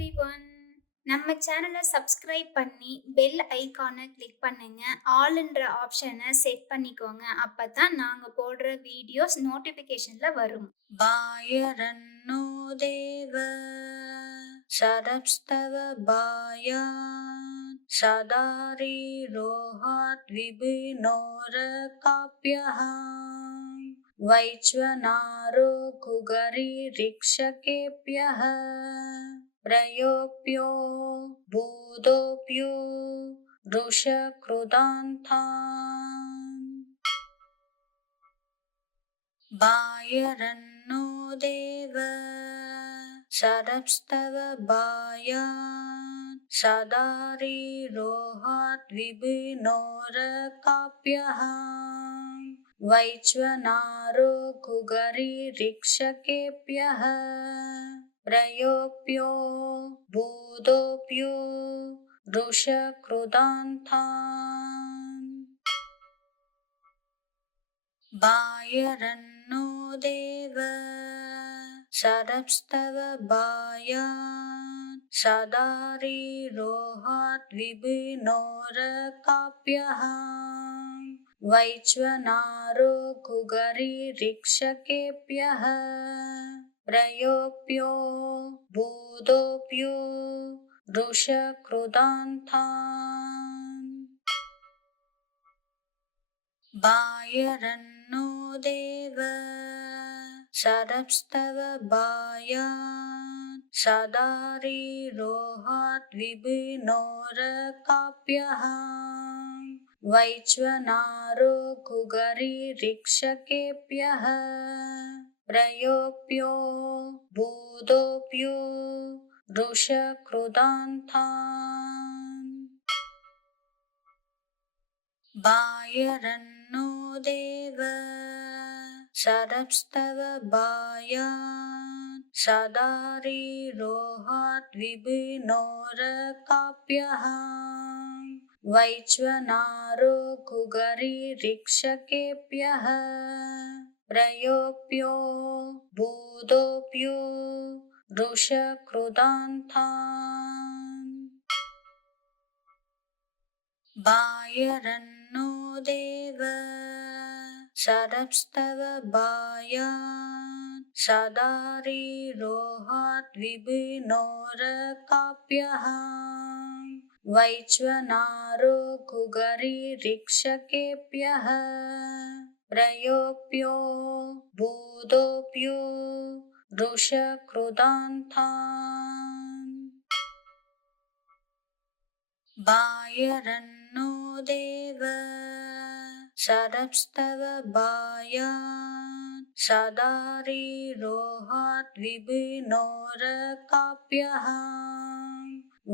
Everyone. நம்ம சேனலை subscribe பண்ணி பெல் ஐகானை கிளிக் பண்ணுங்க. ஆல்ன்ற ஆப்ஷனை செட் பண்ணிக்கோங்க. அப்பதான் நாங்க போடுற வீடியோஸ் நோட்டிபிகேஷன்ல வரும். बायरन्नो देव शरप्स्तव बायात् सदारीरोहात् विभिन्नोरकाप्यः वैश्वनारो कुगरीरिक्षकेभ्यः प्रयोप्यो भूतोऽप्यो वृषकृदान्तान् बायरन्नो देव शरप्स्तव बायात् सदारीरोहात् विभिन्नोरकाप्यः वैश्वनारो कुगरीरिक्षकेभ्यः प्रयोप्यो भूतोऽप्यो वृषकृदान्तान् बायरन्नो देव शरप्स्तव बायात् सदारीरोहात् विभिन्नोरकाप्यः वैश्वनारो कुगरीरिक्षकेभ्यः प्रयोप्यो भूतोऽप्यो वृषकृदान्तान् बायरन्नो देव शरप्स्तव बायात् सदारीरोहात् विभिन्नोरकाप्यः वैश्वनारो कुगरीरिक्षकेभ्यः प्रयोप्यो भूतोऽप्यो वृषकृदान्तान् बायरन्नो देव शरप्स्तव बायात् सदारीरोहात् विभिन्नोरकाप्यः वैश्वनारो कुगरीरिक्षकेभ्यः प्रयोप्यो भूतोऽप्यो वृषकृदान्तान् बायरन्नो देव शरप्स्तव बायात् सदारीरोहात् विभिन्नोरकाप्यः वैश्वनारो कुगरीरिक्षकेभ्यः प्रयोप्यो भूतोऽप्यो वृषकृदान्तान् बायरन्नो देव शरप्स्तव बायात् सदारीरोहात् विभिन्नोरकाप्यः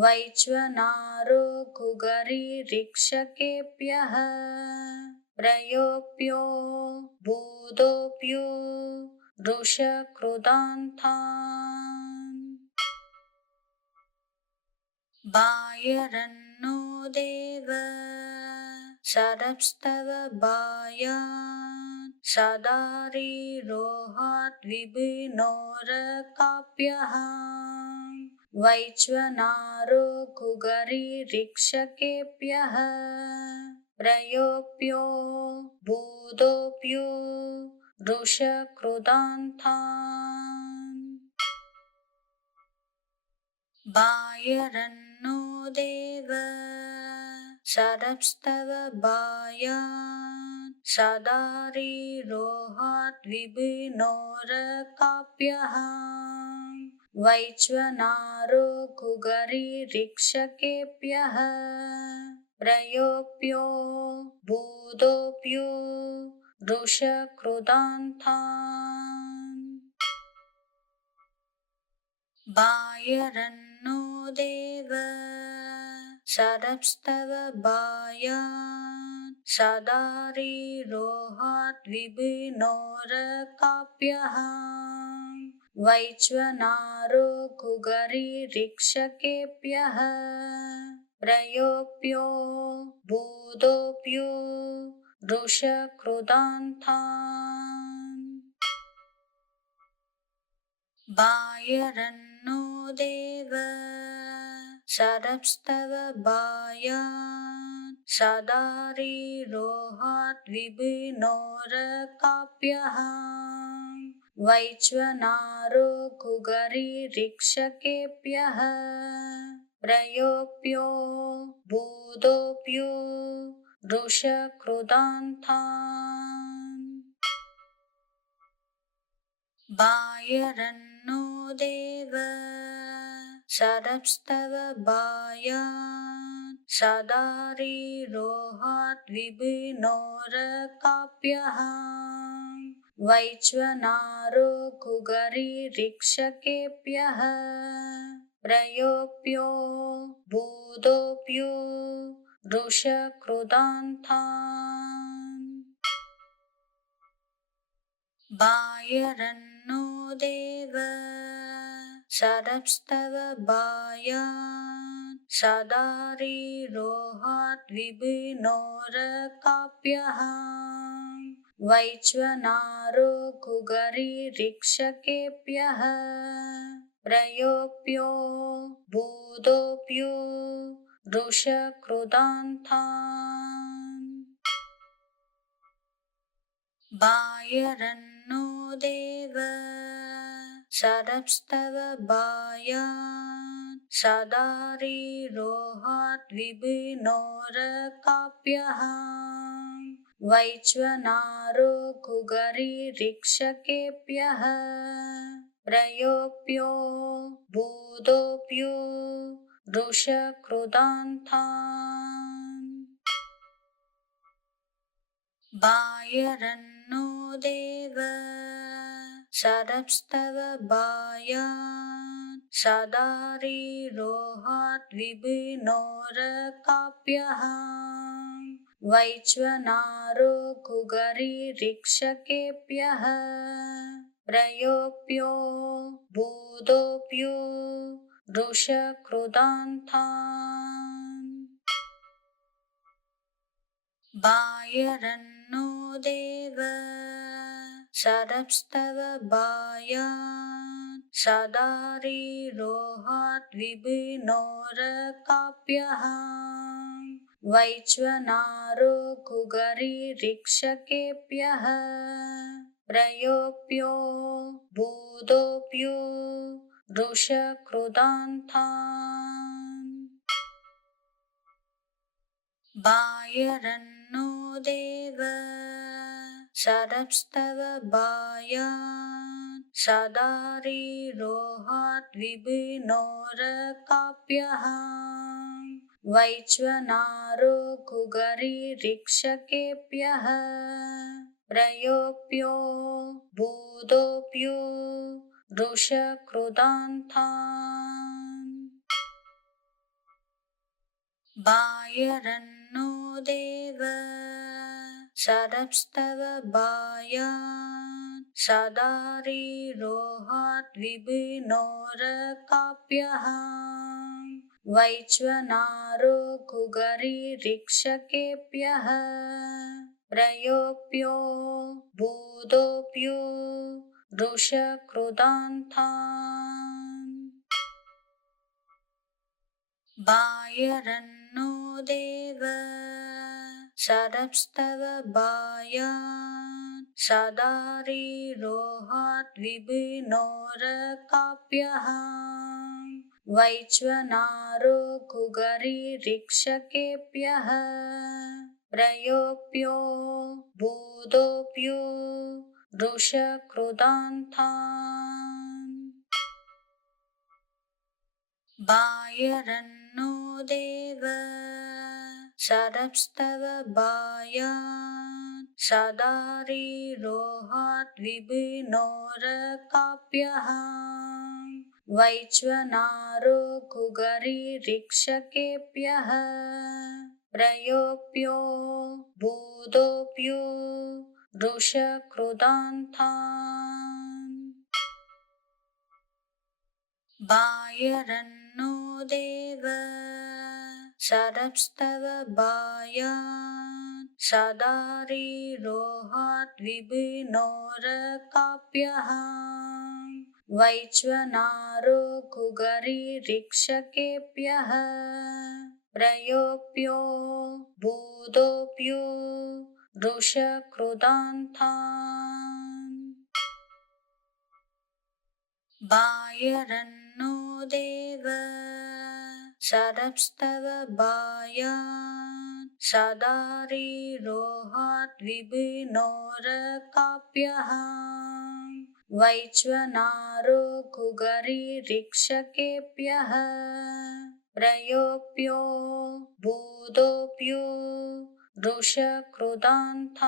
वैश्वनारो कुगरीरिक्षकेभ्यः प्रयोप्यो भूतोऽप्यो वृषकृदान्तान् बायरन्नो देव शरप्स्तव बायात् सदारीरोहात् विभिन्नोरकाप्यः वैश्वनारो कुगरीरिक्षकेभ्यः प्रयोप्यो भूतोऽप्यो वृषकृदान्तान् बायरन्नो देव शरप्स्तव बायात् सदारीरोहात् विभिन्नोरकाप्यः वैश्वनारो कुगरीरिक्षकेभ्यः प्रयोप्यो भूतोऽप्यो वृषकृदान्तान् बायरन्नो देव शरप्स्तव बायात् सदारीरोहात् विभिन्नोरकाप्यः वैश्वनारो कुगरीरिक्षकेभ्यः प्रयोप्यो भूतोऽप्यो वृषकृदान्तान् बायरन्नो देव शरप्स्तव बायात् सदारीरोहात् विभिन्नोरकाप्यः वैश्वनारो कुगरीरिक्षकेभ्यः प्रयोप्यो भूतोऽप्यो वृषकृदान्तान् बायरन्नो देव शरप्स्तव बायात् सदारीरोहात् विभिन्नोरकाप्यः वैश्वनारो कुगरीरिक्षकेभ्यः प्रयोप्यो भूतोऽप्यो वृषकृदान्तान् बायरन्नो देव शरप्स्तव बायात् सदारीरोहात् विभिन्नोरकाप्यः वैश्वनारो कुगरीरिक्षकेभ्यः प्रयोप्यो भूतोऽप्यो वृषकृदान्तान् बायरन्नो देव शरप्स्तव बायात् सदारीरोहात् विभिन्नोरकाप्यः वैश्वनारो कुगरीरिक्षकेभ्यः प्रयोप्यो भूतोऽप्यो वृषकृदान्तान् बायरन्नो देव शरप्स्तव बायात् सदारीरोहात् विभिन्नोरकाप्यः वैश्वनारो कुगरीरिक्षकेभ्यः प्रयोप्यो भूतोऽप्यो वृषकृदान्तान् बायरन्नो देव शरप्स्तव बायात् सदारीरोहात् विभिन्नोरकाप्यः वैश्वनारो कुगरीरिक्षकेभ्यः प्रयोप्यो भूतोऽप्यो वृषकृदान्तान् बायरन्नो देव शरप्स्तव बायात् सदारीरोहात् विभिन्नोरकाप्यः वैश्वनारो कुगरीरिक्षकेभ्यः प्रयोप्यो भूतोऽप्यो वृषकृदान्तान् बायरन्नो देव शरप्स्तव बायात् सदारीरोहात् विभिन्नोरकाप्यः वैश्वनारो कुगरीरिक्षकेभ्यः प्रयोप्यो भूतोऽप्यो वृषकृदान्तान् बायरन्नो देव शरप्स्तव बायात् सदारीरोहात् विभिन्नोरकाप्यः वैश्वनारो कुगरीरिक्षकेभ्यः प्रयोप्यो भूतोऽप्यो वृषकृदान्तान् बायरन्नो देव शरप्स्तव बायात् सदारीरोहात् विभिन्नोरकाप्यः वैश्वनारो कुगरीरिक्षकेभ्यः प्रयोप्यो भूतोऽप्यो वृषकृदान्तान् बायरन्नो देव शरप्स्तव बायात् सदारीरोहात् विभिन्नोरकाप्यः वैश्वनारो कुगरीरिक्षकेभ्यः प्रयोप्यो भूतोऽप्यो वृषकृदान्तान् बायरन्नो देव शरप्स्तव बायात् सदारिरोहात् विभिन्नोरकाप्यः वैश्वनारो कुगरीरिक्षकेभ्यः प्रयोप्यो भूतोऽप्यो वृषकृदान्तान्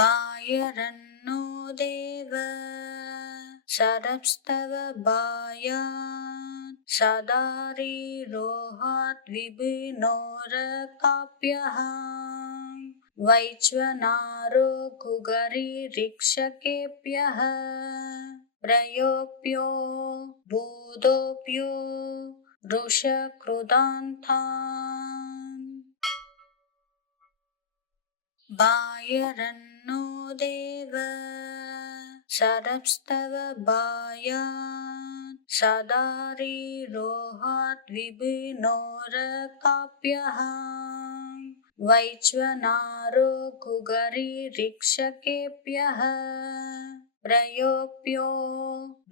बायरन्नो देव शरप्स्तव बायात् सदारिरोहात् विभिन्नोरकाप्यः वैश्वनारो कुगरीरिक्षकेभ्यः प्रयोप्यो भूतोऽप्यो वृषकृदान्तान् बायरन्नो देव शरप्स्तव बायात् सदारिरोहात् विभिन्नोरकाप्यः वैश्वनारो कुगरीरिक्षकेभ्यः प्रयोप्यो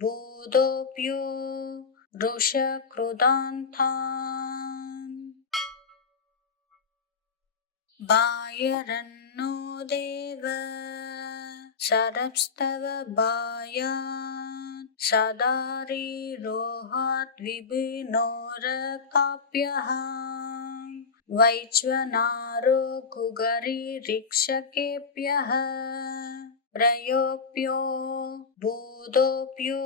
भूतोऽप्यो वृषकृदान्तान् बायरन्नो देव शरप्स्तव बायात् सदारिरोहात् विभिन्नोरकाप्यः वैश्वनारो कुगरीरिक्षकेभ्यः प्रयोप्यो भूतोऽप्यो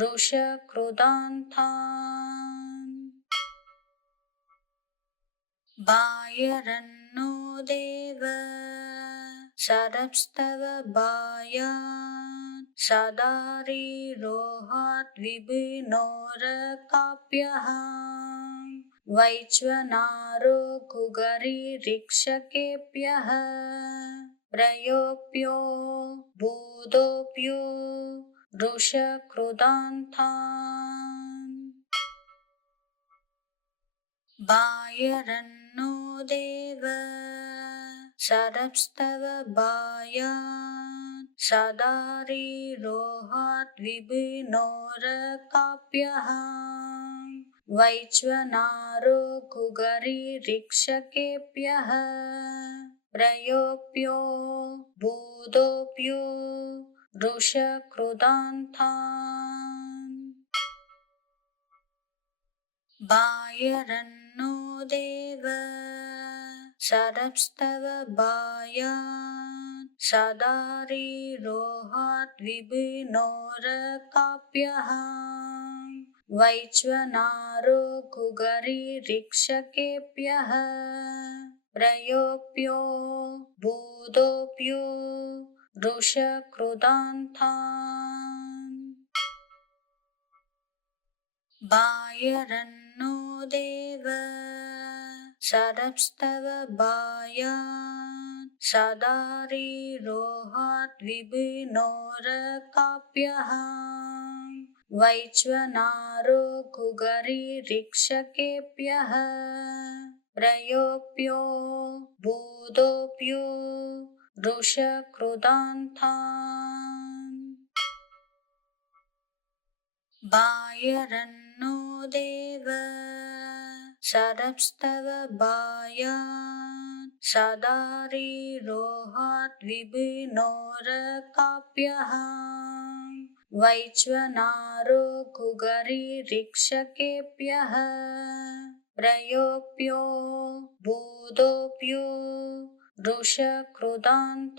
वृषकृदान्तान् बायरन्नो देव शरप्स्तव बायात् सदारिरोहात् विभिन्नोरकाप्यः वैश्वनारो कुगरीरिक्षकेभ्यः प्रयोप्यो भूतोऽप्यो वृषकृदान्तान् बायरन्नो देव शरप्स्तव बायात् सदारिरोहात् विभिन्नोरकाप्यः वैश्वनारो कुगरीरिक्षकेभ्यः प्रयोप्यो भूतोऽप्यो वृषकृदान्तान् बायरन्नो देव शरप्स्तव बायात् सदारिरोहात् विभिन्नोरकाप्यः वैश्वनारो कुगरीरिक्षकेभ्यः प्रयोप्यो भूतोऽप्यो वृषकृदान्तान् बायरन्नो देव शरप्स्तव बायात् सदारिरोहात् विभिन्नोरकाप्यः वैश्वनारो कुगरीरिक्षकेभ्यः प्रयोप्यो भूतोऽप्यो वृषकृदान्तान् बायरन्नो देव शरप्स्तव बायात् सदारिरोहात् विभिन्नोरकाप्यः वैश्वनारो कुगरीरिक्षकेभ्यः प्रयोप्यो भूतोऽप्यो वृषकृदान्तान्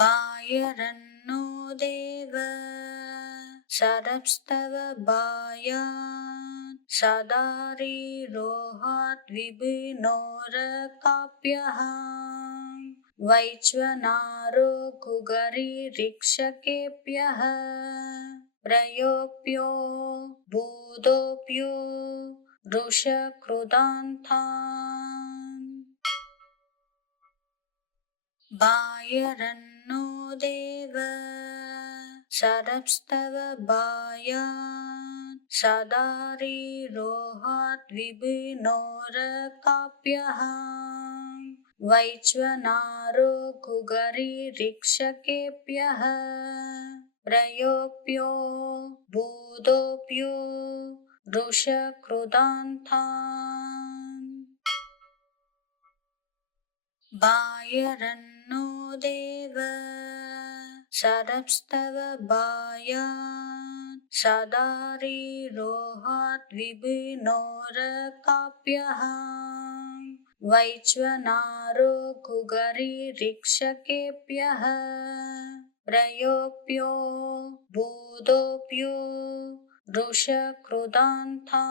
बायरन्नो देव शरप्स्तव बायात् सदारिरोहात् विभिन्नोरकाप्यः वैश्वनारो कुगरीरिक्षकेभ्यः प्रयोप्यो भूतोऽप्यो वृषकृदान्तान् बायरन्नो देव शरप्स्तव बायात् सदारी रोहात् विभिन्नोरकाप्यः वैश्वनारो कुगरीरिक्षकेभ्यः प्रयोप्यो बोधोप्यो वृषकृदान्तान् बायरन्नो देव शरप्स्तव बायात् सदारी रोहात् विभिन्नोरकाप्यः वैश्वनारो कुगरीरिक्षकेभ्यः प्रयोप्यो बोधोप्यो वृषकृदान्तान्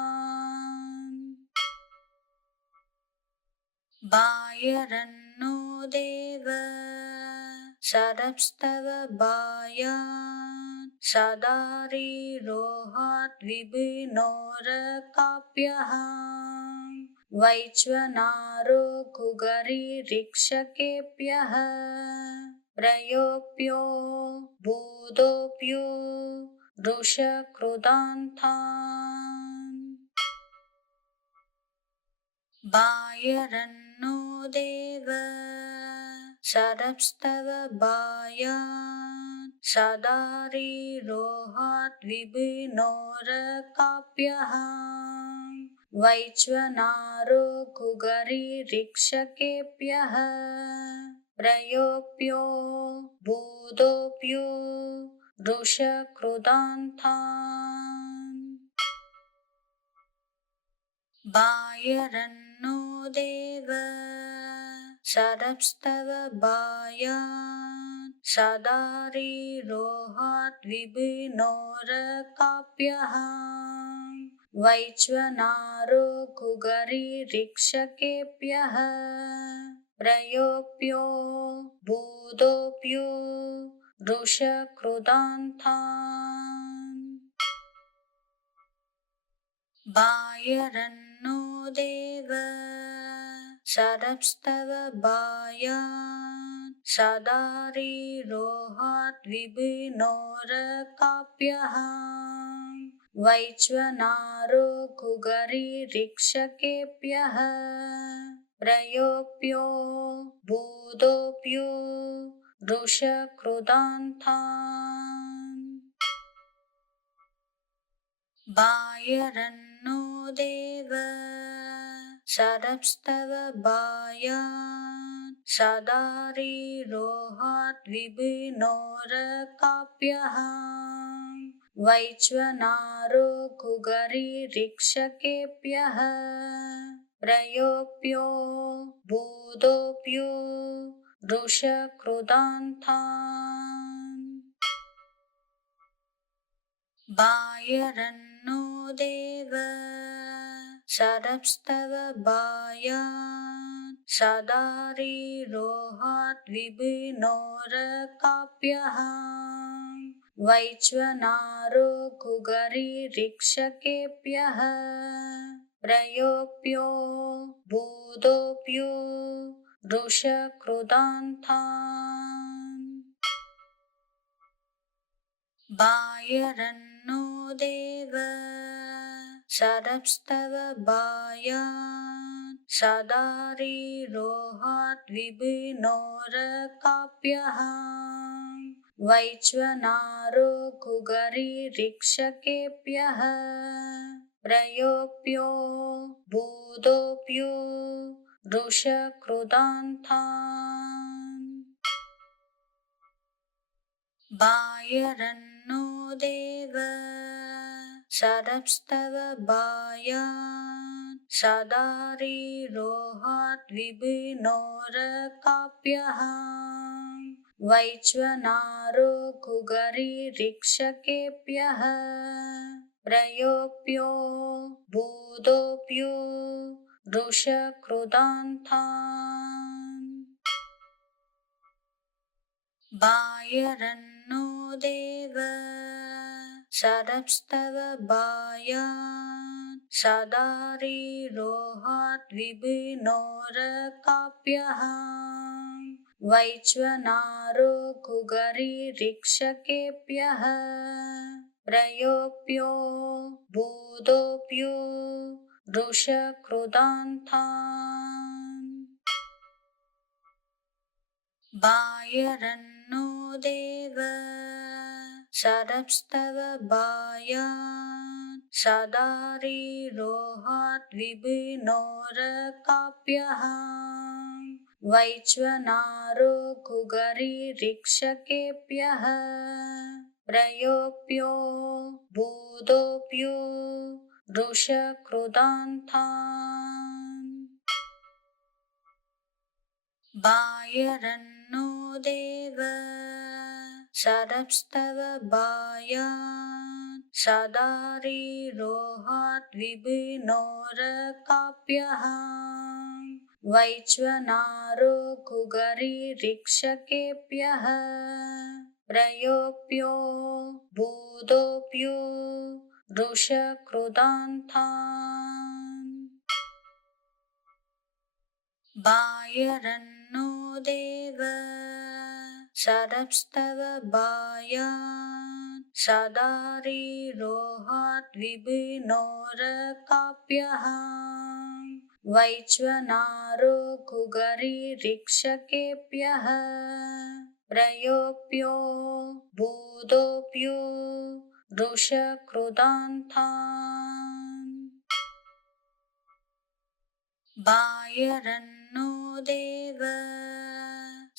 बायरन्नो देव शरप्स्तव बायात् सदारी रोहात् विभिन्नोरकाप्यः वैश्वनारो कुगरीरिक्षकेभ्यः प्रयोप्यो बोधोप्यो वृषकृदान्तान् बायरन्नो देव शरप्स्तव बायात् सदारी रोहात् विभिन्नोरकाप्यः वैश्वनारो कुगरीरिक्षकेभ्यः प्रयोप्यो बोधोप्यो वृषकृदान्तान् बायरन्नो देव शरप्स्तव बायात् सदारी रोहात् विभिन्नोरकाप्यः वैश्वनारो कुगरीरिक्षकेभ्यः प्रयोप्यो बोधोप्यो वृषकृदान्तान् बायरन्नो देव शरप्स्तव बायात् सदारी रोहात् विभिन्नोरकाप्यः वैश्वनारो कुगरीरिक्षकेभ्यः प्रयोप्यो बोधोप्यो वृषकृदान्तान् बायरन्नो देव शरप्स्तव बायात् सदारी रोहात् विभिन्नोरकाप्यः वैश्वनारो कुगरीरिक्षकेभ्यः प्रयोप्यो बोधोप्यो वृषकृदान्तान् बायरन्नो देव शरप्स्तव बायात् सदारी रोहात् विभिन्नोरकाप्यः वैश्वनारो कुगरीरिक्षकेभ्यः प्रयोप्यो बोधोप्यो वृषकृदान्तान् बायरन्नो देव शरप्स्तव बायात् सदारी रोहात् विभिन्नोरकाप्यः वैश्वनारो कुगरीरिक्षकेभ्यः प्रयोप्यो बोधोप्यो वृषकृदान्तान् बायरन्नो देव शरप्स्तव बायात् सदारी रोहात् विभिन्नोरकाप्यः वैश्वनारो कुगरीरिक्षकेभ्यः प्रयोप्यो बोधोप्यो वृषकृदान्तान् बायरन्नो देव शरप्स्तव बायात् सदारी रोहात् विभिन्नोरकाप्यः वैश्वनारो कुगरीरिक्षकेभ्यः प्रयोप्यो भूतोऽप्यो वृषकृदान्तान् बायरन्नो देव शरप्स्तव बायान् सदारिरोहाद्विभिनोरकाप्यः वैश्वनारो कुगरीरिक्षकेभ्यः प्रयोप्यो भूतोऽप्यो वृषकृदान्तान् बायरन्नो देव शरप्स्तव बायान् सदारिरोहाद्विभिनोरकाप्यः वैश्वनारो कुगरीरिक्षकेभ्यः प्रयोप्यो भूतोऽप्यो वृषकृदान्तान् बायरन्नो देव शरप्स्तव बायान् सदारिरोहाद्विभिनोरकाप्यः वैश्वनारो कुगरीरिक्षकेभ्यः प्रयोप्यो भूतोऽप्यो वृषकृदान्तान् बायरन्नो देव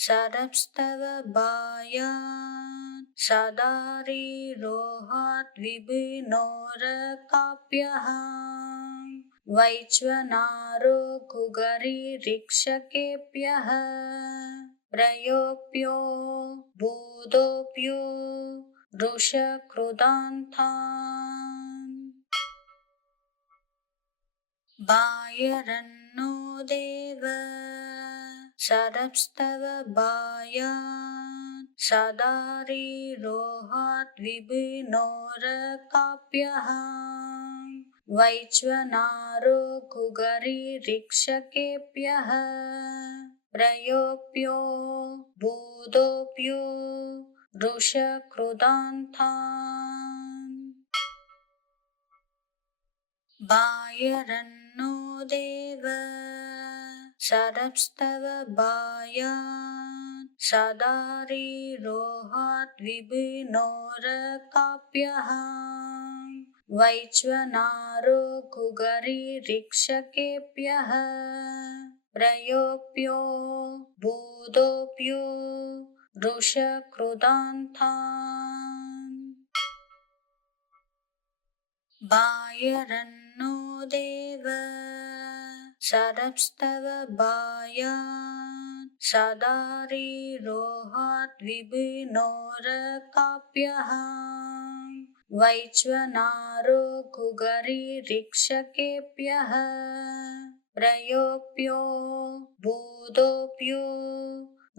शरप्स्तव बायान् सदारिरोहाद्विभिनोरकाप्यः वैश्वनारो कुगरीरिक्षकेभ्यः प्रयोप्यो भूतोऽप्यो वृषकृदान्तान् बायरन्नो देव शरप्स्तव बायान् सदारिरोहाद्विभिनोरकाप्यः वैश्वनारो कुगरीरिक्षकेभ्यः प्रयोप्यो भूतोऽप्यो वृषकृदान्तान् बायरन्नो देव शरप्स्तव बायान् सदारिरोहाद्विभिनोरकाप्यः वैश्वनारो कुगरीरिक्षकेभ्यः प्रयोप्यो भूतोऽप्यो वृषकृदान्तान् बायरन्नो देव शरप्स्तव बायान् सदारिरोहाद्विभिनोरकाप्यः वैश्वनारो कुगरीरिक्षकेभ्यः प्रयोप्यो भूतोऽप्यो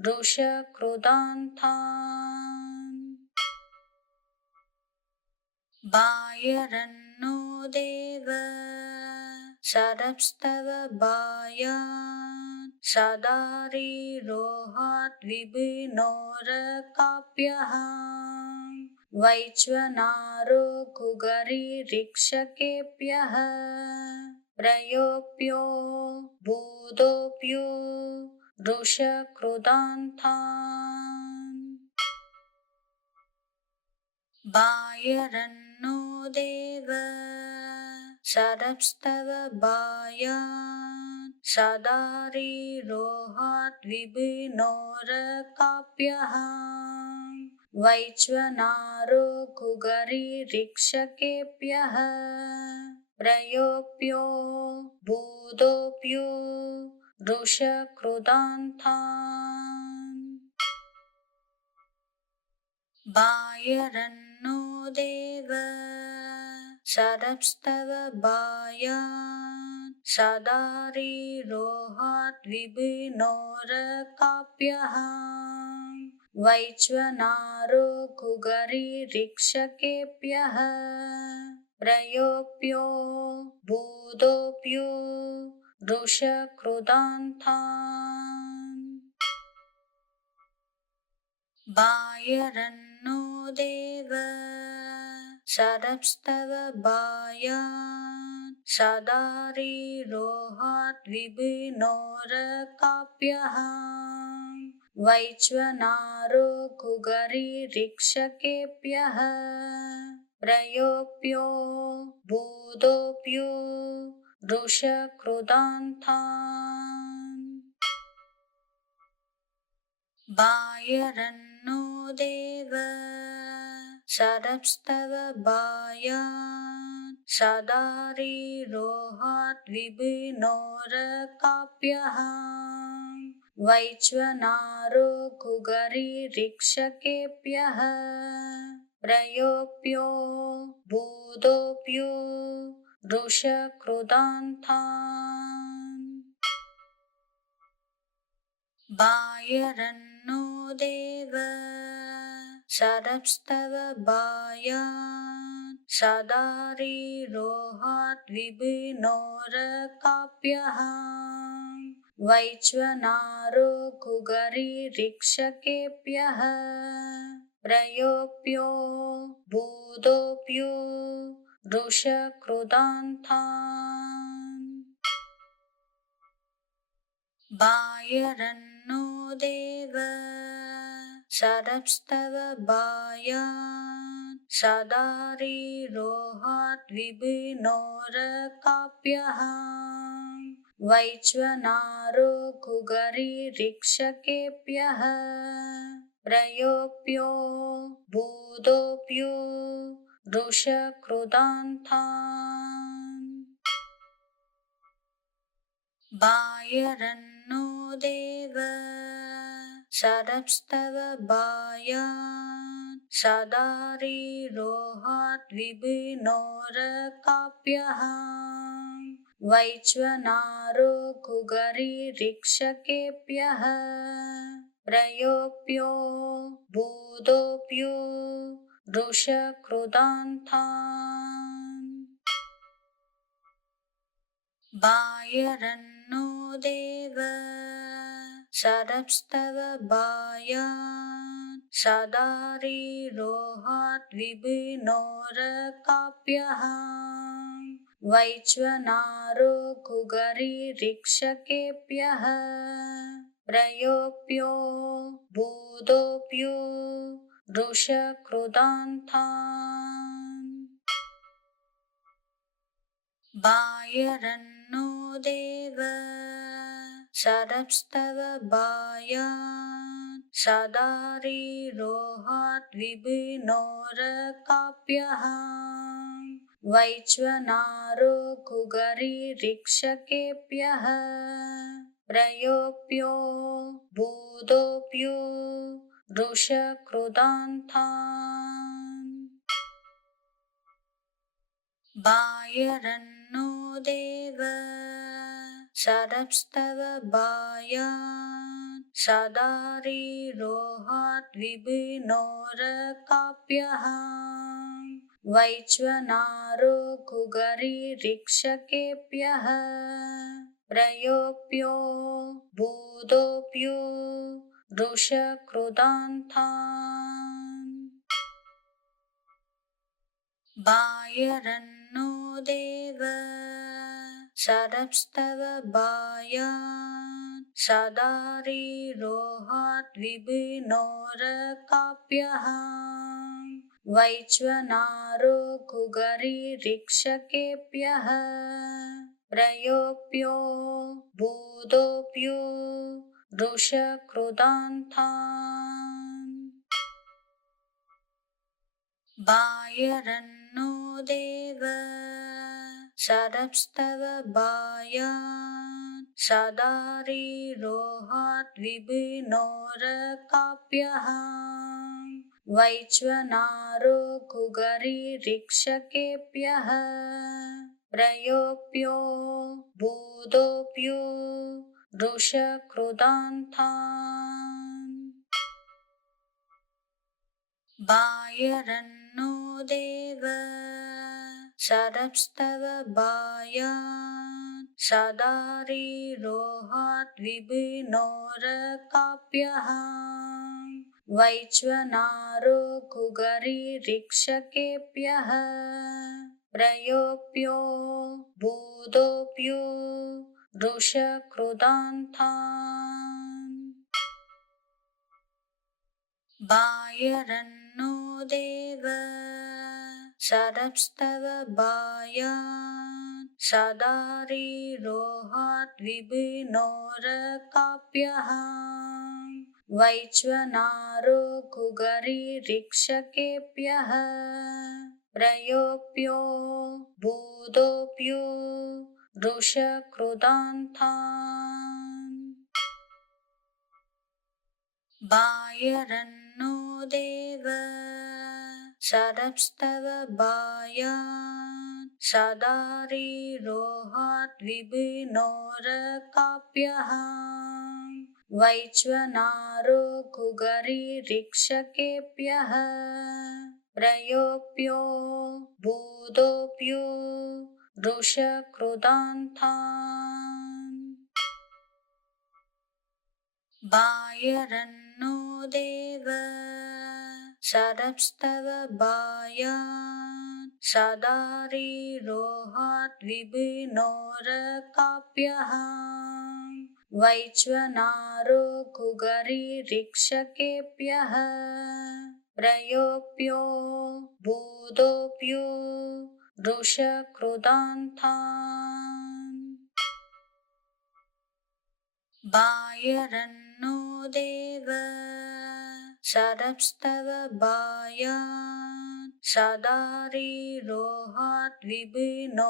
वृषकृदान्तान् बायरन्नो देव शरप्स्तव बायान् सदारिरोहाद्विभिनोरकाप्यः वैश्वनारो कुगरीरिक्षकेभ्यः प्रयोप्यो भूतोऽप्यो वृषकृदान्तान् बायरन्नो देव शरप्स्तव बायान् सदारिरोहाद्विभिनोरकाप्यः वैश्वनारो कुगरीरिक्षकेभ्यः प्रयोप्यो भूतोऽप्यो वृषकृदान्तान् बायरन्नो देव शरप्स्तव बायान् सदारिरोहाद्विभिनोरकाप्यः वैश्वनारो कुगरीरिक्षकेभ्यः प्रयोप्यो भूतोऽप्यो वृषकृदान्तान् बायरन्नो देव शरप्स्तव बायान् सदारी रोहात् विभिनोरकाप्यः वैश्वनारो कुगरीरिक्षकेभ्यः प्रयोप्यो भूतोऽप्यो वृषकृदान्तान् बायरन्नो देव शरप्स्तव बायान् सदारी रोहात् विभिनोरकाप्यः वैश्वनारो कुगरीरिक्षकेभ्यः प्रयोप्यो भूतोऽप्यो वृषकृदान्तान् बायरन्नो देव शरप्स्तव बायान् सदारी रोहात् विभिनोरकाप्यः वैश्वनारो कुगरीरिक्षकेभ्यः प्रयोप्यो भूतोऽप्यो वृषकृदान्तान् बायरन्नो देव शरप्स्तव बायान् सदारी रोहात् विभिनोरकाप्यः वैश्वनारो कुगरीरिक्षकेभ्यः प्रयोप्यो भूतोऽप्यो वृषकृदान्तान् बायरन्नो देव शरप्स्तव बायान् सदारी रोहात् विभिनोरकाप्यः वैश्वनारो कुगरीरिक्षकेभ्यः प्रयोप्यो भूतोऽप्यो वृषकृदान्तान् बायरन्नो देव शरप्स्तव बायान् सदारी रोहात् विभिनोरकाप्यः वैश्वनारो कुगरीरिक्षकेभ्यः प्रयोप्यो भूतोऽप्यो वृषकृदान्तान् बायरन्नो देव शरप्स्तव बायान् सदारी रोहात् विभिनोरकाप्यः वैश्वनारो कुगरीरिक्षकेभ्यः प्रयोप्यो भूतोऽप्यो वृषकृदान्तान् बायरन्नो देव शरप्स्तव बायान् सदारी रोहात् विभिनोरकाप्यः वैश्वनारो कुगरीरिक्षकेभ्यः प्रयोप्यो भूतोऽप्यो वृषकृदान्तान् बायरन्नो देव शरप्स्तव बायान् सदारी रोहात् विभिनोरकाप्यः वैश्वनारो कुगरीरिक्षकेभ्यः प्रयोप्यो भूतोऽप्यो वृषकृदान्तान् बायरन्नो देव शरप्स्तव बायान् सदारी रोहात् विभिनोरकाप्यः वैश्वनारो कुगरीरिक्षकेभ्यः प्रयोप्यो भूतोऽप्यो वृषकृदान्तान् बायरन्नो देव शरप्स्तव बायान् सदारी रोहात् विभिनोरकाप्यः वैश्वनारो कुगरीरिक्षकेभ्यः प्रयोप्यो भूतोऽप्यो वृषकृदान्तान् बायरन्नो देव शरप्स्तव बायात् सदारिरोहात् विभिन्नोरकाप्यः वैश्वनारो कुगरीरिक्षकेभ्यः प्रयोप्यो भूतोऽप्यो वृषकृदान्तान् बायरन्नो देव शरप्स्तव बायात् सदारिरोहात् विभिन्नोरकाप्यः वैश्वनारो कुगरीरिक्षकेभ्यः प्रयोप्यो भूतोऽप्यो वृषकृदान्तान् बायरन्नो देव शरप्स्तव बायात् सदारिरोहात् विभिन्नोरकाप्यः वैश्वनारो कुगरीरिक्षकेभ्यः प्रयोप्यो भूतोऽप्यो वृषकृदान्तान् बायरन्नो देव शरप्स्तव बायात् सदारिरोहात् विभिन्नोरकाप्यः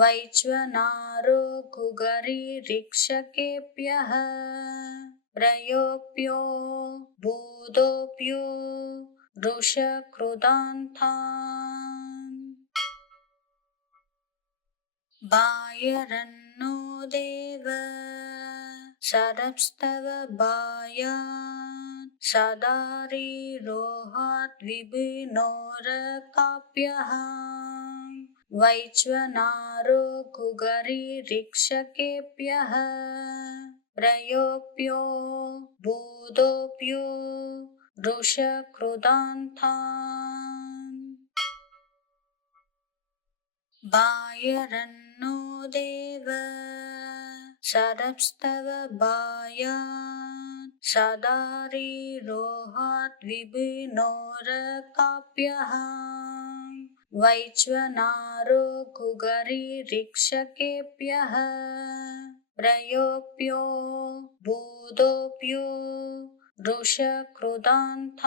वैश्वनारो कुगरीरिक्षकेभ्यः प्रयोप्यो भूतोऽप्यो वृषकृदान्तान् बायरन्नो देव शरप्स्तव बायात् सदारिरोहात् विभिन्नोरकाप्यः वैश्वनारो कुगरीरिक्षकेभ्यः प्रयोप्यो भूतोऽप्यो वृषकृदान्तान् बायरन्नो देव शरप्स्तव बायात् सदारिरोहात् विभिन्नोरकाप्यः वैश्वनारो कुगरीरिक्षकेभ्यः प्रयोप्यो भूतोऽप्यो वृषकृदान्तान्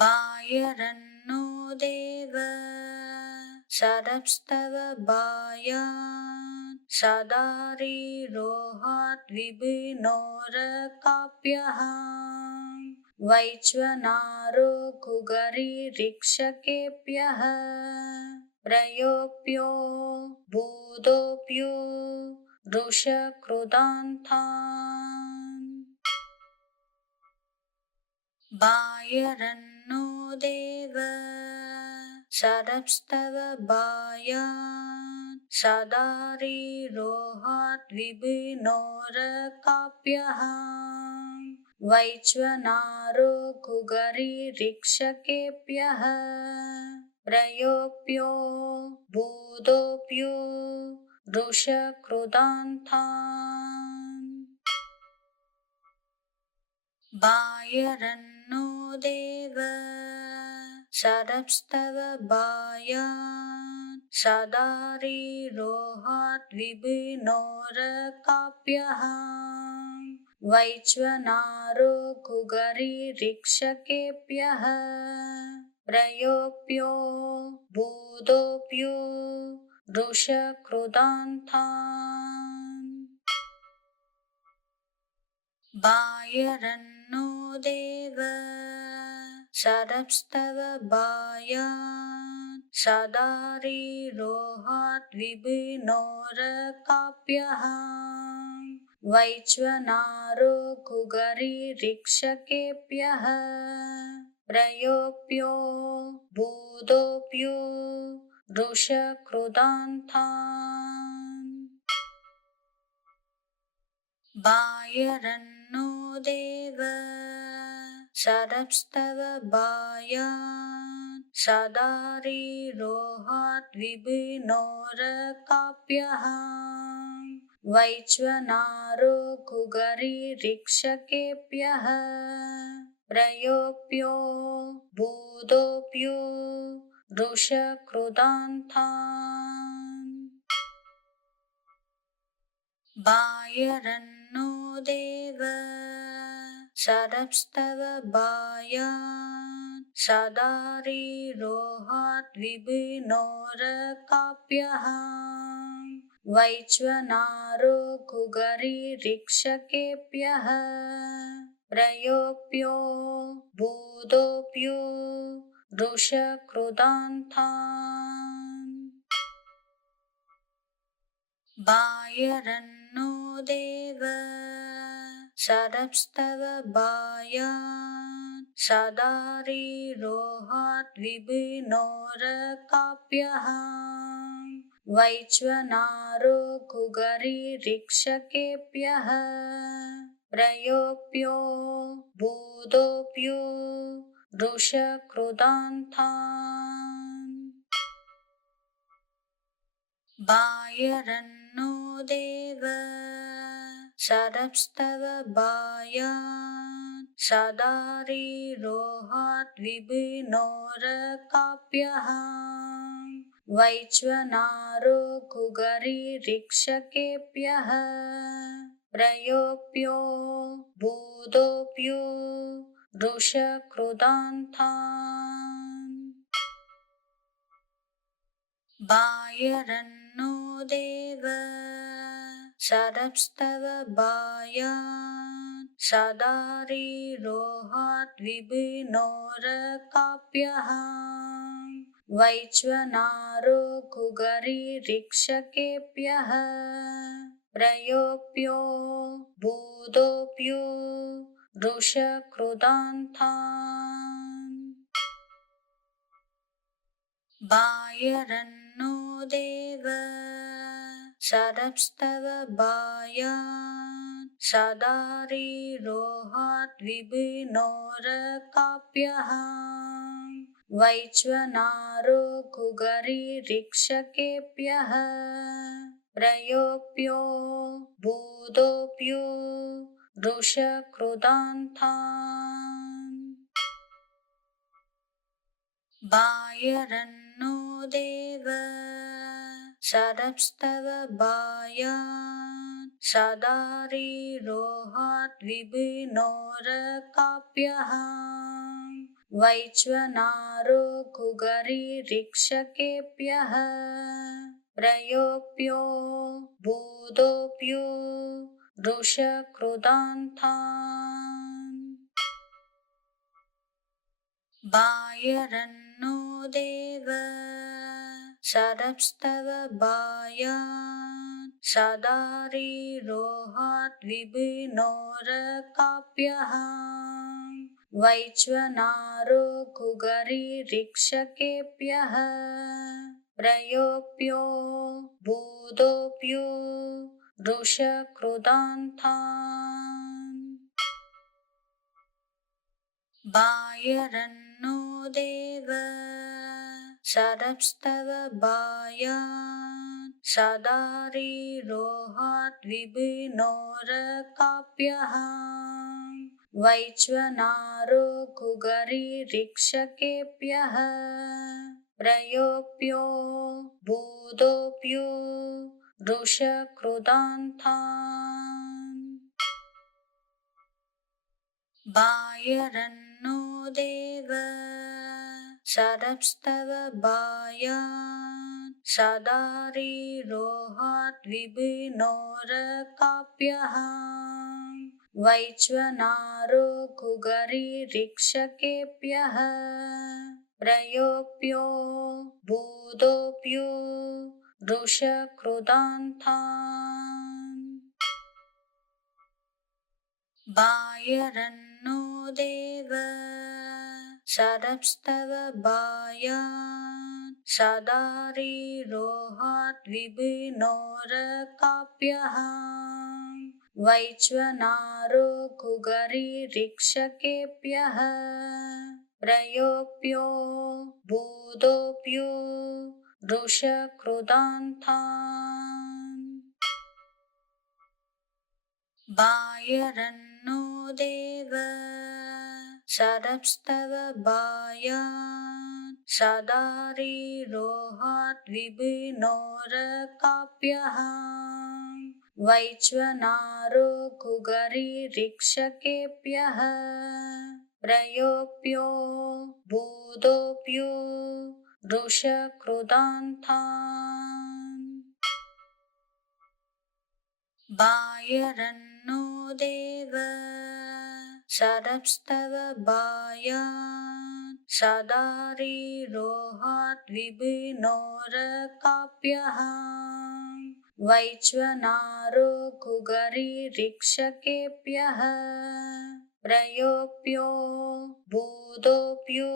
बायरन्नो देव शरप्स्तव बायात् सदारिरोहात् विभिन्नोरकाप्यः वैश्वनारो कुगरीरिक्षकेभ्यः प्रयोप्यो भूतोऽप्यो वृषकृदान्तान् बायरन्नो देव शरप्स्तव बायात् सदारिरोहात् विभिन्नोरकाप्यः वैश्वनारो कुगरीरिक्षकेभ्यः प्रयोप्यो भूतोऽप्यो वृषकृदान्तान् बायरन्नो देव शरप्स्तव बायात् सदारिरोहात् विभिन्नोरकाप्यः वैश्वनारो कुगरीरिक्षकेभ्यः प्रयोप्यो भूतोऽप्यो वृषकृदान्तान् बायरन्नो देव शरप्स्तव बायात् सदारिरोहात् विभिन्नोरकाप्यः वैश्वनारो कुगरीरिक्षकेभ्यः प्रयोप्यो भूतोऽप्यो वृषकृदान्तान् बायरन्नो देव शरप्स्तव बायात् सदारी रोहात् विभिन्नोरकाप्यः वैश्वनारो कुगरीरिक्षकेभ्यः प्रयोप्यो बोधोप्यो वृषकृदान्तान् बायरन्नो देव शरप्स्तव बायात् सदारी रोहात् विभिन्नोरकाप्यः वैश्वनारो कुगरीरिक्षकेभ्यः प्रयोप्यो बोधोप्यो वृषकृदान्तान् बायरन्नो देव शरप्स्तव बायात् सदारी रोहात् विभिन्नोरकाप्यः वैश्वनारो कुगरीरिक्षकेभ्यः प्रयोप्यो बोधोप्यो वृषकृदान्तान् बायरन्नो देव शरप्स्तव बायात् सदारी रोहात् विभिन्नोरकाप्यः वैश्वनारो कुगरीरिक्षकेभ्यः प्रयोप्यो बोधोप्यो वृषकृदान्तान् बायरन्नो देव शरप्स्तव बायात् सदारी रोहात् विभिन्नोरकाप्यः वैश्वनारो कुगरीरिक्षकेभ्यः प्रयोप्यो बोधोप्यो वृषकृदान्तान् बायरन्नो देव शरप्स्तव बायात् सदारी रोहात् विभिन्नोरकाप्यः वैश्वनारो कुगरीरिक्षकेभ्यः प्रयोप्यो बोधोप्यो वृषकृदान्तान् बायरन्नो देव शरप्स्तव बायात् सदारी रोहात् विभिन्नोरकाप्यः वैश्वनारो कुगरीरिक्षकेभ्यः प्रयोप्यो बोधोप्यो वृषकृदान्तान् बायरन्नो देव शरप्स्तव बायात् सदारी रोहात् विभिन्नोरकाप्यः वैश्वनारो कुगरीरिक्षकेभ्यः प्रयोप्यो बोधोप्यो वृषकृदान्तान् बायरन्नो देव शरप्स्तव बायात् सदारी रोहात् विभिन्नोरकाप्यः वैश्वनारो कुगरीरिक्षकेभ्यः प्रयोप्यो बोधोप्यो वृषकृदान्तान् बायरन्नो देव शरप्स्तव बायात् सदारी रोहात् विभिन्नोरकाप्यः वैश्वनारो कुगरीरिक्षकेभ्यः प्रयोप्यो बोधोप्यो वृषकृदान्तान् बायरन्नो देव शरप्स्तव बायात् सदारी रोहात् विभिन्नोरकाप्यः वैश्वनारो कुगरीरिक्षकेभ्यः प्रयोप्यो भूतोऽप्यो वृषकृदान्तान् बायरन्नो देव शरप्स्तव बायान् सदारिरोहाद्विभिनोरकाप्यः वैश्वनारो कुगरीरिक्षकेभ्यः प्रयोप्यो भूतोऽप्यो वृषकृदान्तान् बायरन्नो देव शरप्स्तव बायान् सदारिरोहाद्विभिनोरकाप्यः वैश्वनारो कुगरीरिक्षकेभ्यः प्रयोप्यो भूतोऽप्यो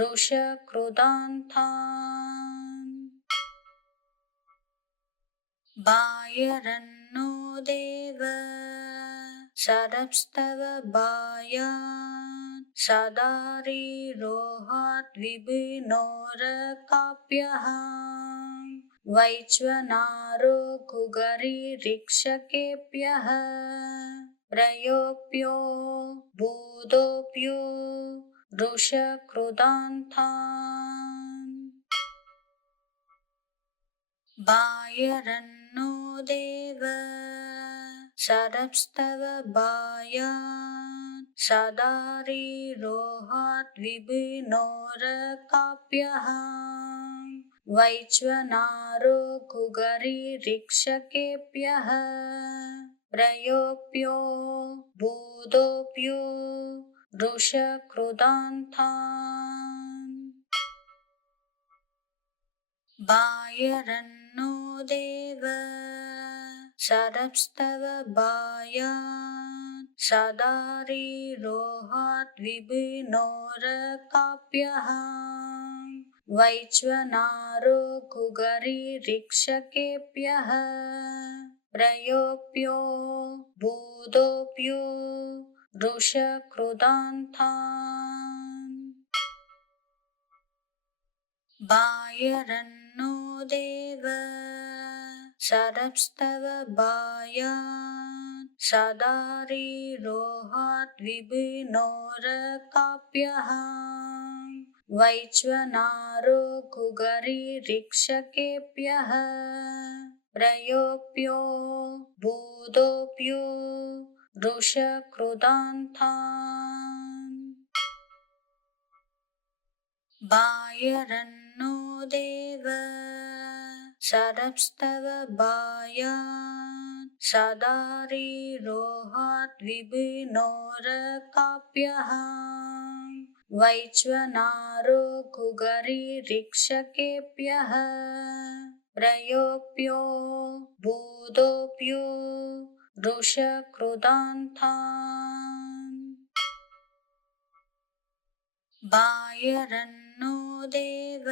वृषकृदान्तान् बायरन्नो देव शरप्स्तव बायान् सदारिरोहाद्विभिनोरकाप्यः वैश्वनारो कुगरीरिक्षकेभ्यः प्रयोप्यो भूतोऽप्यो वृषकृदान्तान् बायरन्नो देव शरप्स्तव बायान् सदारिरोहाद्विभिनोरकाप्यः वैश्वनारो कुगरीरिक्षकेभ्यः प्रयोप्यो भूतोऽप्यो वृषकृदान्तान् बायरन्नो देव शरप्स्तव बायान् सदारिरोहाद्विभिनोरकाप्यः वैश्वनारो कुगरीरिक्षकेभ्यः प्रयोप्यो भूतोऽप्यो वृषकृदान्तान् बायरन्नो देव शरप्स्तव बायान् सदारिरोहाद्विभिनोरकाप्यः वैश्वनारो कुगरीरिक्षकेभ्यः प्रयोप्यो भूतोऽप्यो वृषकृदान्तान् बायरन्नो देव शरप्स्तव बायान् सदारिरोहाद्विभिनोरकाप्यः वैश्वनारो कुगरीरिक्षकेभ्यः प्रयोप्यो भूतोऽप्यो वृषकृदान्तान् बायरन्नो देव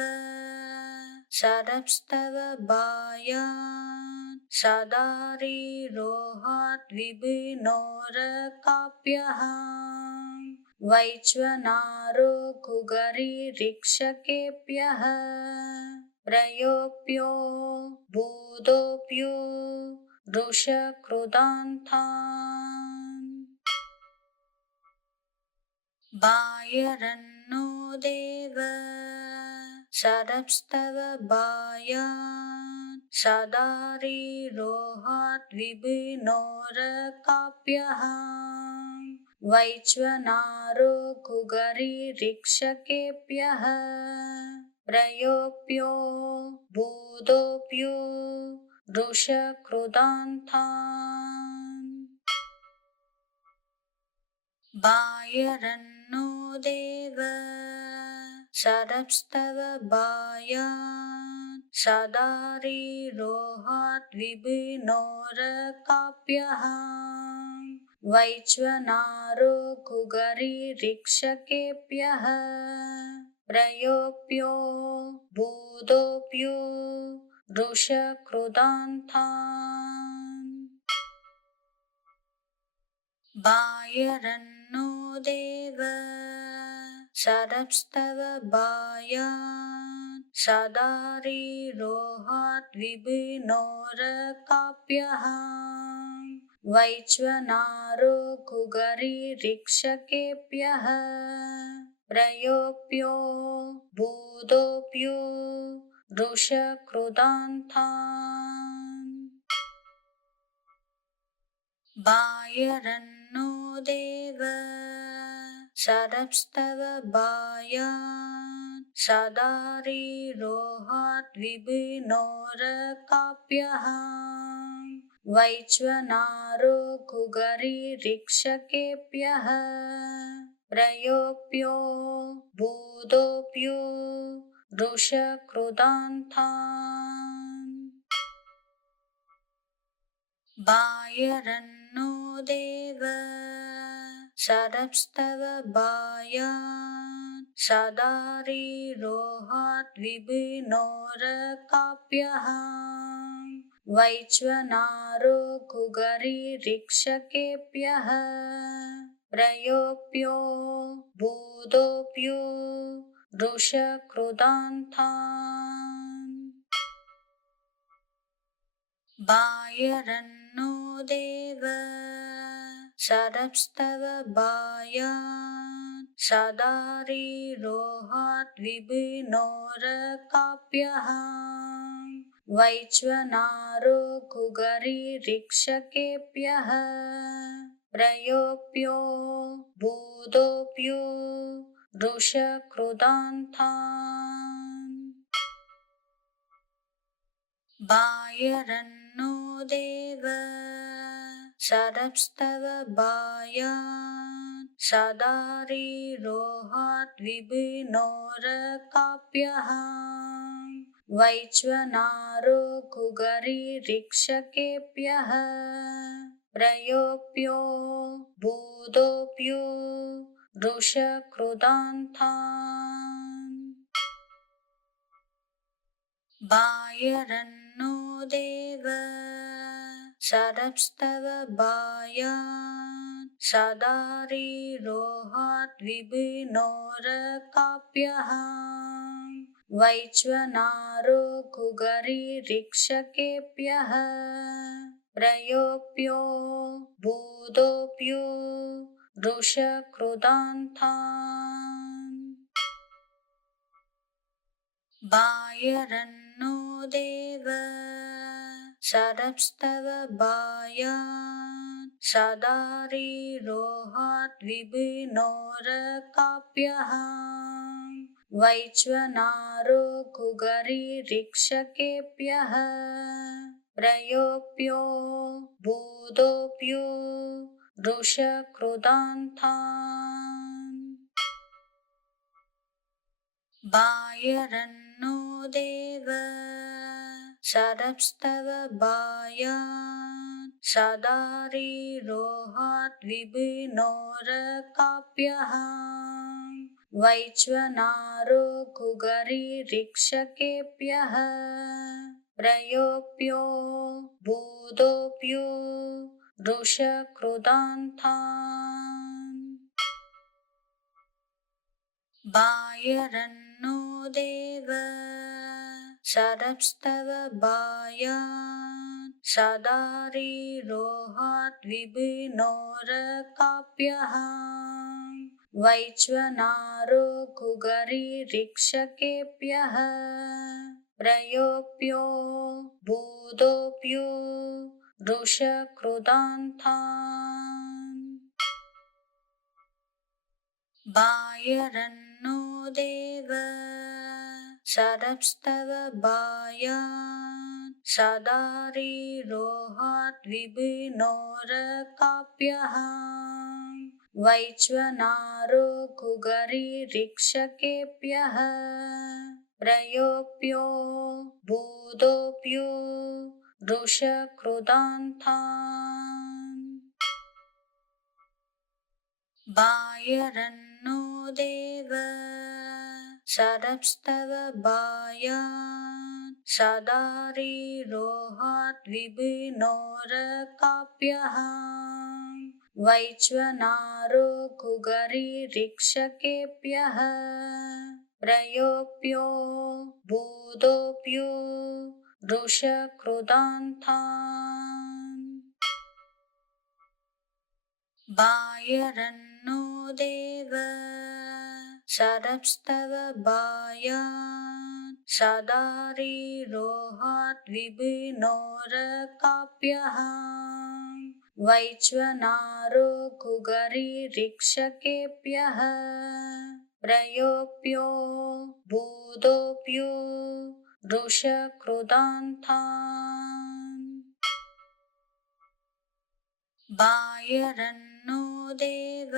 शरप्स्तव बायान् सदारिरोहाद्विभिनोरकाप्यः वैश्वनारो कुगरीरिक्षकेभ्यः प्रयोप्यो भूतोऽप्यो वृषकृदान्तान् बायरन्नो देव शरप्स्तव बायान् सदारिरोहाद्विभिनोरकाप्यः वैश्वनारो कुगरीरिक्षकेभ्यः प्रयोप्यो भूतोऽप्यो वृषकृदान्तान् बायरन्नो देव शरप्स्तव बायान् सदारिरोहाद्विभिनोरकाप्यः वैश्वनारो कुगरीरिक्षकेभ्यः प्रयोप्यो भूतोऽप्यो वृषकृदान्तान् बायरन्नो देव शरप्स्तव बायान् सदारिरोहात् विभिन्नोरकाप्यः वैश्वनारो कुगरिरिक्षकेभ्यः प्रयोप्यो भूतोऽप्यो वृषकृदान्तान् बायरन्नो देव शरप्स्तव बायान् सदारिरोहात् विभिन्नोरकाप्यः वैश्वनारो कुगरिरिक्षकेभ्यः प्रयोप्यो भूतोऽप्यो वृषकृदान्तान् बायरन्नो देव शरप्स्तव बायान् सदारिरोहात् विभिन्नोरकाप्यः वैश्वनारो कुगरिरिक्षकेभ्यः प्रयोप्यो भूतोऽप्यो वृषकृदान्तान् बायरन्नो देव शरप्स्तव बायान् सदारिरोहात् विभिन्नोरकाप्यः वैश्वनारो कुगरिरिक्षकेभ्यः प्रयोप्यो भूतोऽप्यो वृषकृदान्तान् बायरन्नो देव शरप्स्तव बायान् सदारिरोहात् विभिन्नोरकाप्यः वैश्वनारो कुगरिरिक्षकेभ्यः प्रयोप्यो भूतोऽप्यो वृषकृदान्तान् बायरन्नो देव शरप्स्तव बायान् सदारिरोहात् विभिन्नोरकाप्यः वैश्वनारो कुगरिरिक्षकेभ्यः प्रयोप्यो भूतोऽप्यो वृषकृदान्तान् बायरन्नो देव शरप्स्तव बायान् सदारिरोहात् विभिन्नोरकाप्यः वैश्वनारो कुगरिरिक्षकेभ्यः प्रयोप्यो भूतोऽप्यो वृषकृदान्तान् बायरन्नो देव शरप्स्तव बायान् सदारिरोहात् विभिन्नोरकाप्यः वैश्वनारो कुगरिरिक्षकेभ्यः प्रयोप्यो भूतोऽप्यो वृषकृदान्तान् बायरन्नो देव शरप्स्तव बायान् सदारिरोहात् विभिन्नोरकाप्यः वैश्वनारो कुगरिरिक्षकेभ्यः प्रयोप्यो भूतोऽप्यो वृषकृदान्तान् बायरन्नो देव शरप्स्तव बायान् सदारिरोहात् विभिन्नोरकाप्यः वैश्वनारो कुगरिरिक्षकेभ्यः प्रयोप्यो भूतोऽप्यो वृषकृदान्तान् बायरन्नो देव शरप्स्तव बायान् सदारिरोहात् विभिन्नोरकाप्यः वैश्वनारो कुगरीरिक्षकेभ्यः प्रयोप्यो भूतोऽप्यो वृषकृदान्तान् बायरन्नो देव शरप्स्तव बायात् सदारिरोहात् विभिन्नोरकाप्यः वैश्वनारो कुगरीरिक्षकेभ्यः प्रयोप्यो भूतोऽप्यो वृषकृदान्तान् बायरन्नो देव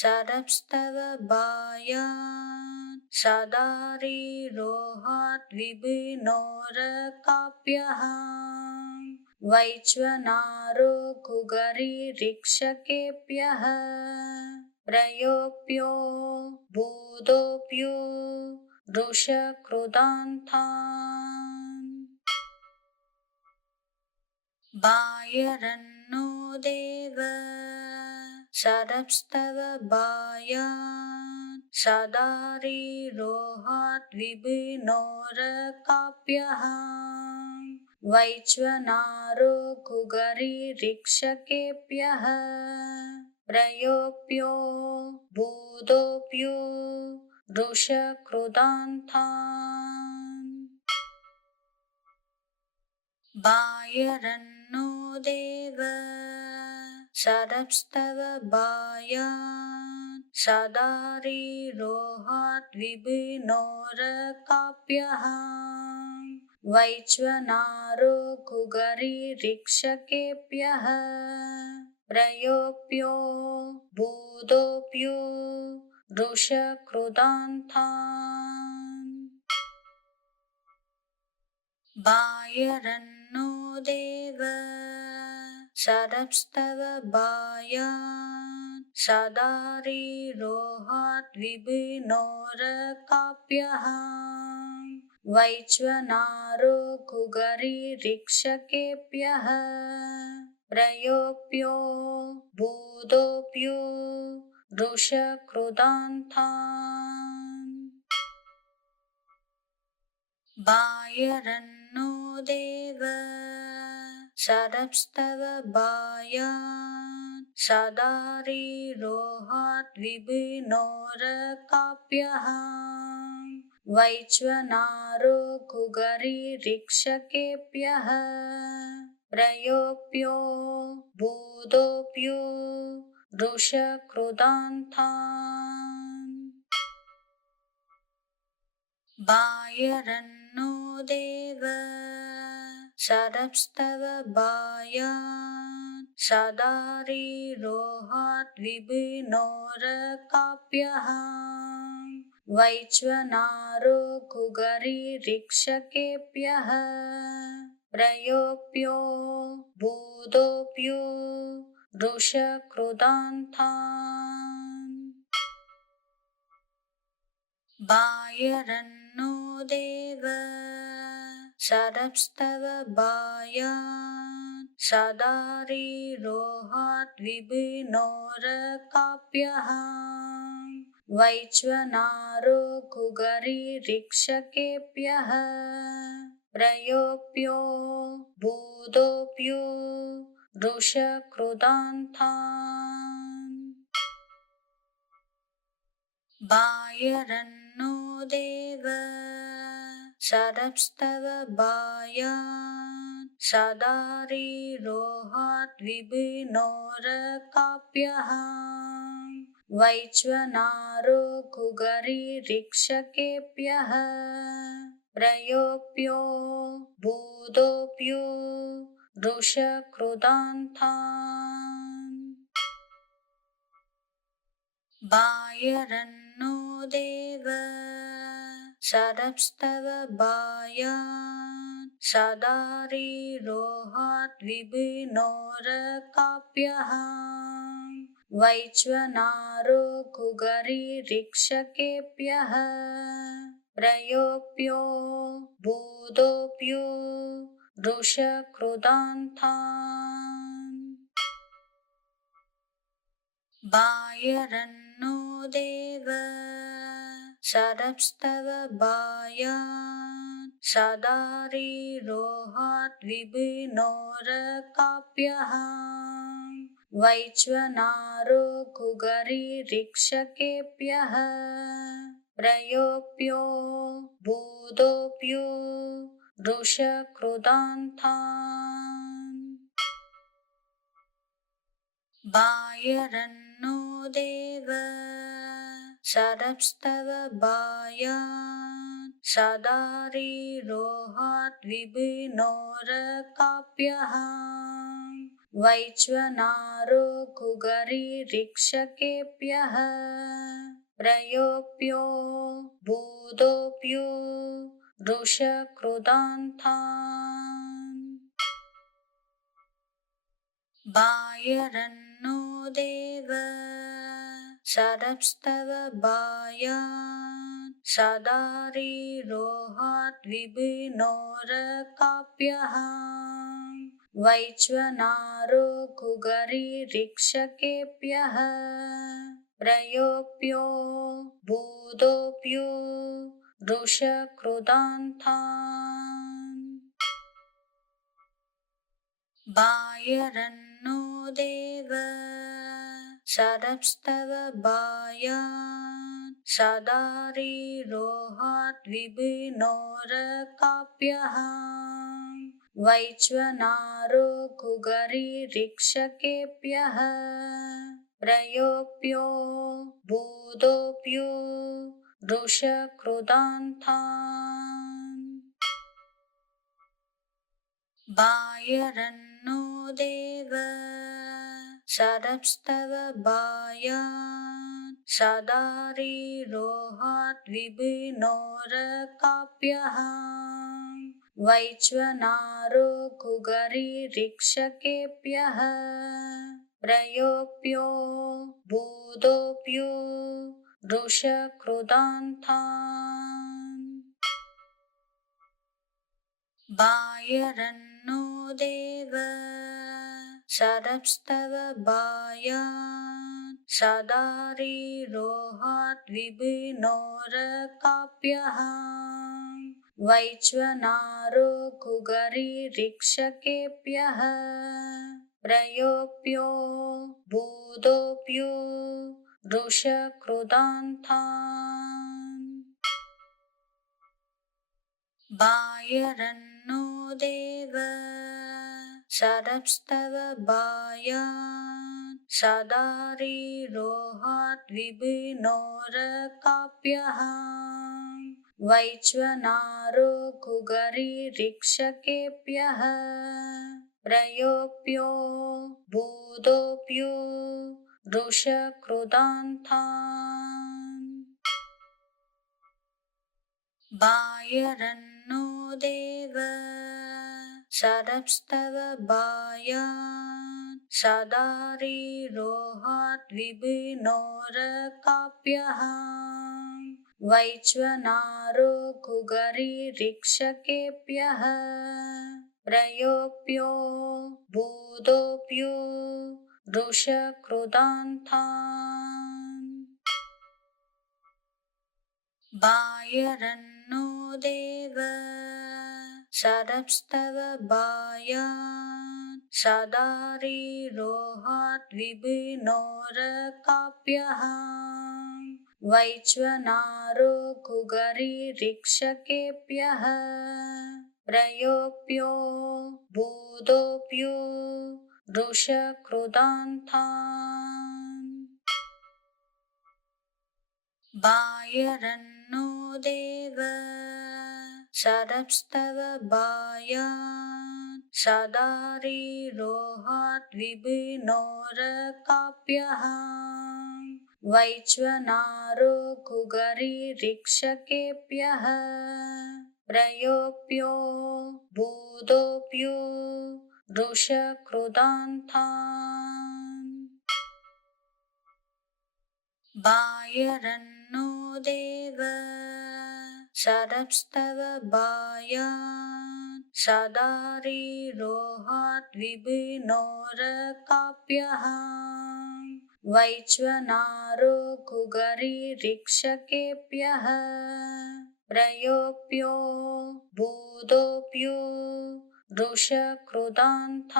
शरप्स्तव बायात् सदारिरोहात् विभिन्नोरकाप्यः वैश्वनारो कुगरीरिक्षकेभ्यः प्रयोप्यो भूतोऽप्यो वृषकृदान्तान् बायरन्नो देव शरप्स्तव बायात् सदारिरोहात् विभिन्नोरकाप्यः वैश्वनारो कुगरीरिक्षकेभ्यः प्रयोप्यो भूतोऽप्यो वृषकृदान्तान् बायरन्नो देव शरप्स्तव बायात् सदारिरोहात् विभिन्नोरकाप्यः वैश्वनारो कुगरीरिक्षकेभ्यः प्रयोप्यो भूतोऽप्यो वृषकृदान्तान् बायरन्नो देव शरप्स्तव बायात् सदारिरोहात् विभिन्नोरकाप्यः वैश्वनारो कुगरीरिक्षकेभ्यः प्रयोप्यो भूतोऽप्यो वृषकृदान्तान् बायरन्नो देव शरप्स्तव बायात् सदारिरोहात् विभिन्नोरकाप्यः वैश्वनारो कुगरीरिक्षकेभ्यः प्रयोप्यो भूतोऽप्यो वृषकृदान्तान् बायरन्नो देव शरप्स्तव बायात् सदारिरोहात् विभिन्नोरकाप्यः वैश्वनारो कुगरीरिक्षकेभ्यः प्रयोप्यो भूतोऽप्यो वृषकृदान्तान् बायरन्नो देव शरप्स्तव बायात् सदारिरोहात् विभिन्नोरकाप्यः वैश्वनारो कुगरीरिक्षकेभ्यः प्रयोप्यो भूतोऽप्यो वृषकृदान्तान् बायरन्नो देव शरप्स्तव बायात् सदारिरोहात् विभिन्नोरकाप्यः वैश्वनारो कुगरीरिक्षकेभ्यः प्रयोप्यो भूतोऽप्यो वृषकृदान्तान् बायरन्नो देव शरप्स्तव बायात् सदारिरोहात् विभिन्नोरकाप्यः वैश्वनारो कुगरीरिक्षकेभ्यः प्रयोप्यो भूतोऽप्यो वृषकृदान्तान् बायरन्नो देव सरप्स्तव बायात् सदारी रोहात् विभिन्नोरकाप्यः वैश्वनारो कुगरीरिक्षकेभ्यः प्रयोप्यो बोधोप्यो वृषकृदान्तान् बायरन्नो देव सरप्स्तव बायात् सदारी रोहात् विभिन्नोरकाप्यः वैश्वनारो कुगरीरिक्षकेभ्यः प्रयोप्यो बोधोप्यो वृषकृदान्तान् बायरन्नो देव सरप्स्तव बायात् सदारी रोहात् विभिन्नोरकाप्यः वैश्वनारो कुगरीरिक्षकेभ्यः प्रयोप्यो बोधोप्यो वृषकृदान्तान् बायरन्नो देव सरप्स्तव बायात् सदारी रोहात् विभिन्नोरकाप्यः वैश्वनारो कुगरीरिक्षकेभ्यः प्रयोप्यो बोधोप्यो वृषकृदान्तान् बायरन्नो देव सरप्स्तव बायात् सदारी रोहात् विभिन्नोरकाप्यः वैश्वनारो कुगरीरिक्षकेभ्यः प्रयोप्यो बोधोप्यो वृषकृदान्तान् बायरन्नो देव सरप्स्तव बायात् सदारी रोहात् विभिन्नोरकाप्यः वैश्वनारो कुगरीरिक्षकेभ्यः प्रयोप्यो बोधोप्यो वृषकृदान्तान् बायरन्नो देव सरप्स्तव बायात् सदारी रोहात् विभिन्नोरकाप्यः वैश्वनारो कुगरीरिक्षकेभ्यः प्रयोप्यो बोधोप्यो वृषकृदान्तान् बायरन्नो देव सरप्स्तव बायात् सदारी रोहात् विभिन्नोरकाप्यः वैश्वनारो कुगरीरिक्षकेभ्यः प्रयोप्यो बोधोप्यो वृषकृदान्तान् बायरन्नो देव सरप्स्तव बायात् सदारी रोहात् विभिन्नोरकाप्यः वैश्वनारो कुगरीरिक्षकेभ्यः प्रयोप्यो बोधोप्यो वृषकृदान्तान् बायरन्नो देव सरप्स्तव बायात् सदारी रोहात् विभिन्नोरकाप्यः वैश्वनारो कुगरीरिक्षकेभ्यः प्रयोप्यो बोधोप्यो वृषकृदान्तान् बायरन्नो देव सरप्स्तव बायात् सदारी रोहात् विभिन्नोरकाप्यः वैश्वनारो गुगरिरिक्षकेभ्यः प्रयोप्यो भूतोऽप्यो रुषकृदान्तान्